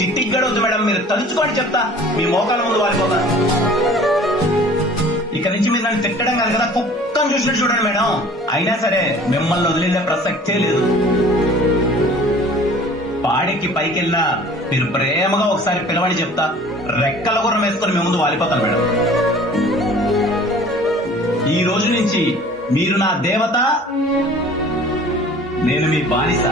చిట్టికి కూడా వద్దు మేడం, మీరు తలుచుకోండి చెప్తా, మీ మోకాల ముందు వారిపోతాను. ఇక నుంచి మీరు నన్ను తిట్టడం కాదు కదా, కుక్కను చూసినట్టు చూడండి మేడం. అయినా సరే మిమ్మల్ని వదిలేదే ప్రసక్తే లేదు. పాడికి పైకి వెళ్ళినా మీరు ప్రేమగా ఒకసారి పిలవని చెప్తా, రెక్కల గుర్రం వేసుకొని మీ ముందు వాలిపోతాను మేడం. ఈ రోజు నుంచి మీరు నా దేవత, నేను మీ బానిస.